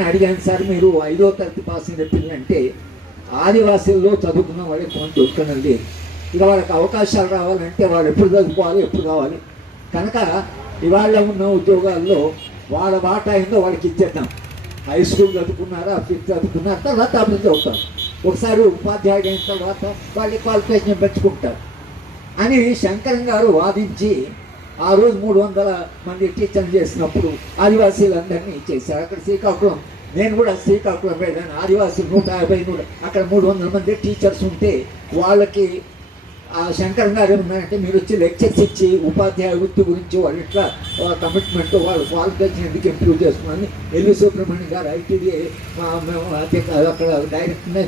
అని అడిగాను, సార్ మీరు 5వ తరగతి పాస్ అయిన పిల్లలంటే ఆదివాసీల్లో చదువుకున్న వాళ్ళు కొంత దొరకడం లేదు. ఇక వాళ్ళకి అవకాశాలు రావాలంటే వాళ్ళు ఎప్పుడు చదువుకోవాలి, ఎప్పుడు రావాలి. కనుక ఇవాళ ఉన్న ఉద్యోగాల్లో వాళ్ళ వాటా ఏందో వాళ్ళకి ఇచ్చేద్దాం. హై స్కూల్ చదువుకున్నారా, 5th చదువుకున్నారా, తర్వాత అభివృద్ధి అవుతారు. ఒకసారి ఉపాధ్యాయుడు అయిన తర్వాత వాళ్ళ క్వాలిఫికేషన్ పెంచుకుంటారు అని శంకరం గారు వాదించి ఆ రోజు 300 మంది టీచర్లు చేసినప్పుడు ఆదివాసీలందరినీ చేశారు. అక్కడ శ్రీకాకుళం, నేను కూడా శ్రీకాకుళం వెళ్ళాను. ఆదివాసీలు 150 అక్కడ 300 మంది టీచర్స్ ఉంటే వాళ్ళకి ఆ శంకరం గారు ఏమన్నారంటే, మీరు వచ్చి లెక్చర్స్ ఇచ్చి ఉపాధ్యాయ వృత్తి గురించి వాళ్ళు ఇట్లా కమిట్మెంట్ వాళ్ళు క్వాలిఫికేషన్ ఎందుకు ఇంప్రూవ్ చేస్తున్నారని ఎల్వి సుబ్రహ్మణ్యం గారు ఐటీడీఏ అక్కడ డైరెక్ట్గా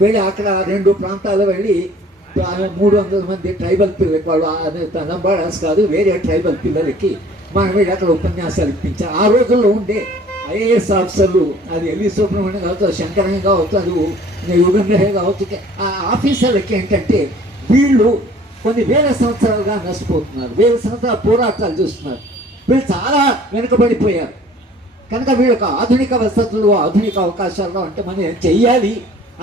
వెళ్ళి అక్కడ 2 ప్రాంతాలు వెళ్ళి 300 మంది ట్రైబల్ పిల్లలకి, వాళ్ళు నంబాడాస్ కాదు వేరే ట్రైబల్ పిల్లలకి మనం వెళ్ళి అక్కడ ఉపన్యాసాలు ఇప్పించాం. ఆ రోజుల్లో ఉండే ఐఏఎస్ ఆఫీసర్లు, అది ఎల్వి సుబ్రహ్మణ్యం కావచ్చు, శంకరయ్య కావచ్చు, అది యుగంధరే కావచ్చు, ఆ ఆఫీసర్లకి ఏంటంటే వీళ్ళు కొన్ని వేల సంవత్సరాలుగా నష్టపోతున్నారు, వేల సంవత్సరాల పోరాటాలు చూస్తున్నారు. వీళ్ళు చాలా వెనుకబడిపోయారు. కనుక వీళ్ళకి ఆధునిక వసతులు, ఆధునిక అవకాశాలు అంటే మనం ఏం చెయ్యాలి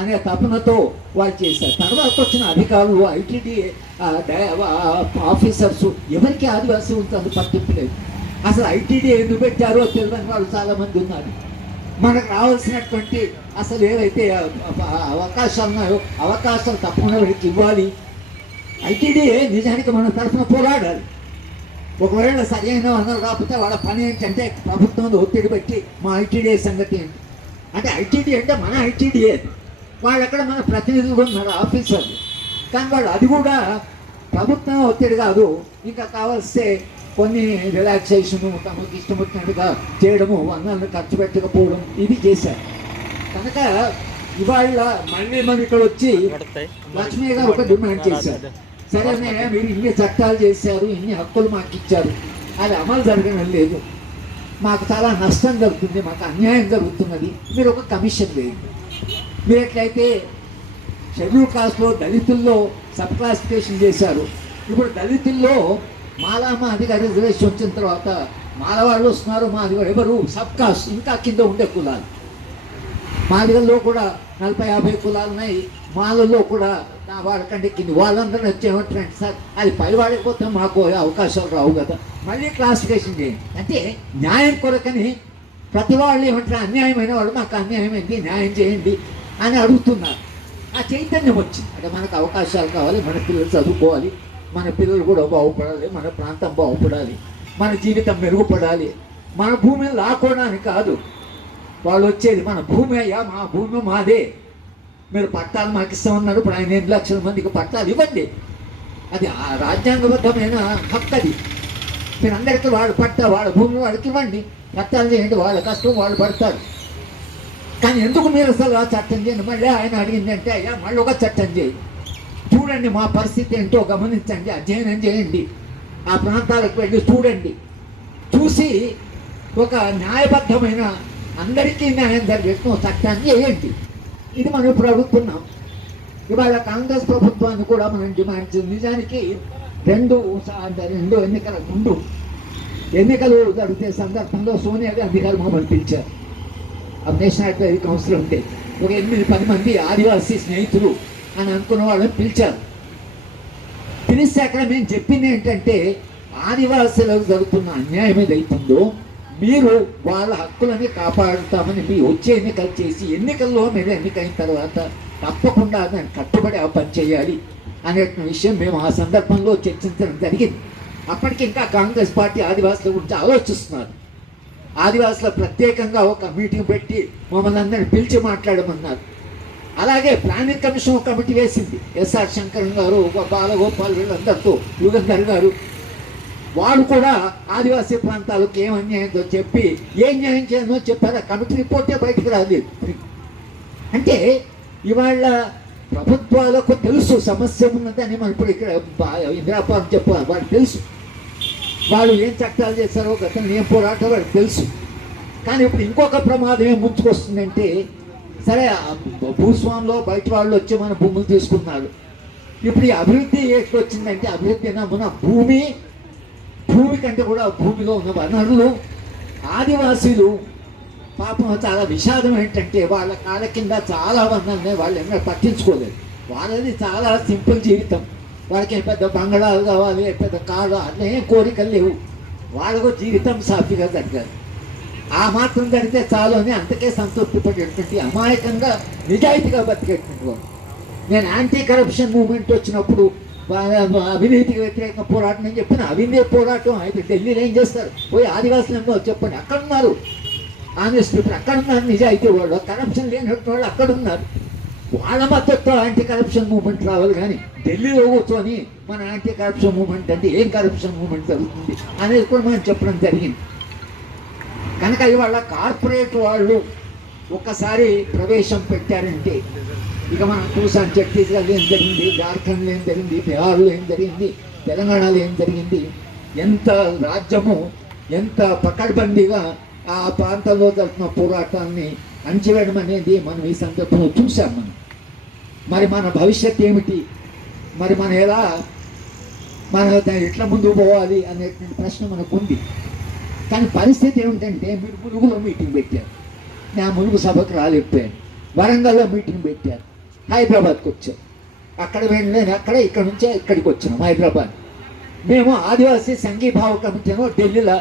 అనే తపనతో వాళ్ళు చేశారు. తర్వాత వచ్చిన అధికారులు, ఐటీడీ ఆఫీసర్స్ ఎవరికి ఆదివాసీ ఉంటుంది పట్టింపులేదు. అసలు ఐటీడీ ఎందుకు పెట్టారో తెలియని వాళ్ళు చాలామంది ఉన్నారు. మనకు రావాల్సినటువంటి అసలు ఏవైతే అవకాశాలు ఉన్నాయో అవకాశాలు తప్పకుండా వీళ్ళకి ఇవ్వాలి. ఐటీడీ నిజానికి మన తరఫున పోరాడాలి. ఒకవేళ సరైన వనరు రాకపోతే వాళ్ళ పని ఏంటంటే ప్రభుత్వం ఒత్తిడి పెట్టి మా ఐటీడీ సంగతి ఏంటి అంటే, ఐటీడీ అంటే మన ఐటీడీఏ, వాళ్ళు అక్కడ మన ప్రతినిధులు ఉన్నారు, ఆఫీసర్లు. కానీ వాళ్ళు అది కూడా ప్రభుత్వం ఒత్తిడి కాదు, ఇంకా కావలిస్తే కొన్ని రిలాక్సేషను, తమకు ఇష్టం వచ్చినట్టుగా చేయడము, వనరులను ఖర్చు పెట్టకపోవడం, ఇది చేశారు. కనుక ఇవాళ మళ్ళీ మనం ఇక్కడ వచ్చి లక్ష్మీ గారు ఒక డిమాండ్ చేశారు. సరేనే, మీరు ఇన్ని చట్టాలు చేశారు, ఇన్ని హక్కులు మాకు ఇచ్చారు, అది అమలు జరగడం లేదు, మాకు చాలా నష్టం జరుగుతుంది, మాకు అన్యాయం జరుగుతున్నది, మీరు ఒక కమిషన్ వేయండి. మీరు ఎట్లయితే షెడ్యూల్ కాస్ట్లో దళితుల్లో సబ్ క్లాసిఫికేషన్ చేశారు, ఇప్పుడు దళితుల్లో మాదిగా రిజర్వేషన్ వచ్చిన తర్వాత మాలవాళ్ళు వస్తున్నారు, మాదిగా ఎవరు సబ్ కాస్ట్ ఇంకా కింద ఉండే కులాలు, మాదిగల్లో కూడా 40-50 కులాలు ఉన్నాయి, మాలల్లో కూడా వాళ్ళకంటే కింద వాళ్ళందరూ వచ్చేమంటారంటే, సార్ అది పైవాడిపోతే మాకు అవకాశాలు రావు కదా, మళ్ళీ క్లాసిఫికేషన్ చేయండి. అంటే న్యాయం కొరకని ప్రతి వాళ్ళు ఏమంటారు, అన్యాయమైన వాళ్ళు మాకు అన్యాయమైంది న్యాయం చేయండి అని అడుగుతున్నారు. ఆ చైతన్యం వచ్చింది. అంటే మనకు అవకాశాలు కావాలి, మన పిల్లలు చదువుకోవాలి, మన పిల్లలు కూడా బాగుపడాలి, మన ప్రాంతం బాగుపడాలి, మన జీవితం మెరుగుపడాలి. మన భూమిని లాక్కోవడానికి కాదు వాళ్ళు వచ్చేది, మన భూమి అయ్యా, మా భూమి మాదే, మీరు పట్టాలు మాకు ఇస్తామన్నారు, ఇప్పుడు ఆయన 8 లక్షల మందికి పట్టాలు ఇవ్వండి, అది రాజ్యాంగబద్ధమైన హక్కు, అది మీరు అందరికీ వాళ్ళ భూమి వాళ్ళకి ఇవ్వండి, పట్టాలు చేయండి, వాళ్ళ కష్టం వాళ్ళు పడతారు. కానీ ఎందుకు మీరు అసలు ఆ చట్టం చేయండి? మళ్ళీ ఆయన అడిగిందంటే, అయ్యా మళ్ళీ ఒక చట్టం చేయండి, చూడండి మా పరిస్థితి ఏంటో గమనించండి, అధ్యయనం చేయండి, ఆ ప్రాంతాలకు వెళ్ళి చూడండి, చూసి ఒక న్యాయబద్ధమైన అందరికీ న్యాయం జరిగేట్టు చట్టాన్ని వేయండి. ఇది మనం ఇప్పుడు అడుగుతున్నాం. ఇవాళ కాంగ్రెస్ ప్రభుత్వాన్ని కూడా మనం డిమాండ్ చేయాలి. నిజానికి 2 ఎన్నికల ముందు ఎన్నికలు జరిగే సందర్భంలో సోనియా గాంధీ గారు మమ్మల్ని పిలిచారు. నేషనల్ అడ్వైజరీ కౌన్సిల్ ఉంటే ఒక 8-10 మంది ఆదివాసీ స్నేహితులు అని అనుకున్న వాళ్ళని పిలిచారు. పిలిస్తే అక్కడ మేము చెప్పింది ఏంటంటే, ఆదివాసులకు జరుగుతున్న అన్యాయం ఏదైతుందో మీరు వాళ్ళ హక్కులని కాపాడుతామని మీ వచ్చే ఎన్నికలు చేసి, ఎన్నికల్లో మీరు ఎన్నికైన తర్వాత తప్పకుండా దాన్ని కట్టుబడి ఆ పని చేయాలి అనే విషయం మేము ఆ సందర్భంలో చర్చించడం జరిగింది. అప్పటికి ఇంకా కాంగ్రెస్ పార్టీ ఆదివాసుల గురించి ఆలోచిస్తున్నారు. ఆదివాసుల ప్రత్యేకంగా ఒక మీటింగ్ పెట్టి మమ్మల్ని అందరినీ పిలిచి మాట్లాడమన్నారు. అలాగే ప్లానింగ్ కమిషన్ ఒక కమిటీ వేసింది, ఎస్ఆర్ శంకరన్ గారు, బాలగోపాల్, వీళ్ళందరితో, యుగంధర్ గారు. వాళ్ళు కూడా ఆదివాసీ ప్రాంతాలకు ఏం అన్యాయంతో చెప్పి ఏం న్యాయం చేయనో చెప్పారు. ఆ కమిటీ రిపోర్టే బయటకు రాలేదు. అంటే ఇవాళ ప్రభుత్వాలకు తెలుసు సమస్య ఉన్నదని. మనం ఇప్పుడు ఇక్కడ ఇందిరాపాలెం చెప్పాలి, వాళ్ళకి తెలుసు, వాళ్ళు ఏం చట్టాలు చేశారో, గతంలో ఏం పోరాటం వాళ్ళకి తెలుసు. కానీ ఇప్పుడు ఇంకొక ప్రమాదం ఏం ముంచుకొస్తుందంటే, సరే భూస్వామిలో బయట వాళ్ళు వచ్చి మన భూములు తీసుకున్నారు. ఇప్పుడు ఈ అభివృద్ధి ఎట్లా వచ్చిందంటే, అభివృద్ధి మన భూమి కంటే కూడా భూమిలో ఉన్న వనరులు ఆదివాసీలు పాపం చాలా విషాదం ఏంటంటే వాళ్ళ కాళ్ళ కింద చాలా మంది ఉన్నాయి, వాళ్ళు ఎన్నో పట్టించుకోలేదు. వాళ్ళది చాలా సింపుల్ జీవితం. వాళ్ళకి పెద్ద బంగళాలు కావాలి, పెద్ద కాళ్ళు అన్నీ కోరికలు లేవు. వాళ్ళకు జీవితం సాఫీగా జరగాలి. ఆ మాత్రం జరిగితే చాలు అని అంతకే సంతృప్తి పడేటువంటి అమాయకంగా నిజాయితీగా బతికేటువంటి వాళ్ళు. నేను యాంటీ కరప్షన్ మూవ్మెంట్ వచ్చినప్పుడు అవినీతికి వ్యతిరేకంగా పోరాటం అని చెప్పిన అవినీతి పోరాటం అయితే ఢిల్లీలో ఏం చేస్తారు? పోయి ఆదివాసులంలో చెప్పండి, అక్కడ ఉన్నారు ఆనెస్ట్ పీపుల్, అక్కడ ఉన్నారు నిజాయితీ వాళ్ళు, కరప్షన్ లేనటువంటి వాళ్ళు అక్కడ ఉన్నారు. వాళ్ళ మద్దతుతో యాంటీ కరప్షన్ మూవ్మెంట్ రావాలి. కానీ ఢిల్లీలో కూర్చొని మన యాంటీ కరప్షన్ మూవ్మెంట్ అంటే ఏం కరప్షన్ మూవ్మెంట్ జరుగుతుంది అనేది కూడా మనం చెప్పడం జరిగింది. కనుక ఇవాళ కార్పొరేట్ వాళ్ళు ఒక్కసారి ప్రవేశం పెట్టారంటే ఇక మనం చూసాం, ఛత్తీస్గఢ్లో ఏం జరిగింది, జార్ఖండ్లో ఏం జరిగింది, బీహార్లో ఏం జరిగింది, తెలంగాణలో ఏం జరిగింది. ఎంత రాజ్యము ఎంత పకడ్బందీగా ఆ ప్రాంతంలో జరుగుతున్న పోరాటాన్ని అణచివేయడం అనేది మనం ఈ సందర్భంలో చూసాం. మరి మన భవిష్యత్ ఏమిటి, మరి మనం ఎలా ఎట్లా ముందుకు పోవాలి అనేటువంటి ప్రశ్న మనకు ఉంది. కానీ పరిస్థితి ఏమిటంటే మీరు ములుగులో మీటింగ్ పెట్టారు, నేను ములుగు సభకు రాలేకపోయాను. వరంగల్లో మీటింగ్ పెట్టారు, హైదరాబాద్కి వచ్చాం. అక్కడ వెళ్ళలేను, అక్కడ ఇక్కడ నుంచే ఇక్కడికి వచ్చినాం హైదరాబాద్. మేము ఆదివాసీ సంఘీభావ కమిటీలో ఢిల్లీలో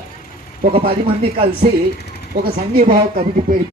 ఒక 10 మంది కలిసి ఒక సంఘీభావ కమిటీ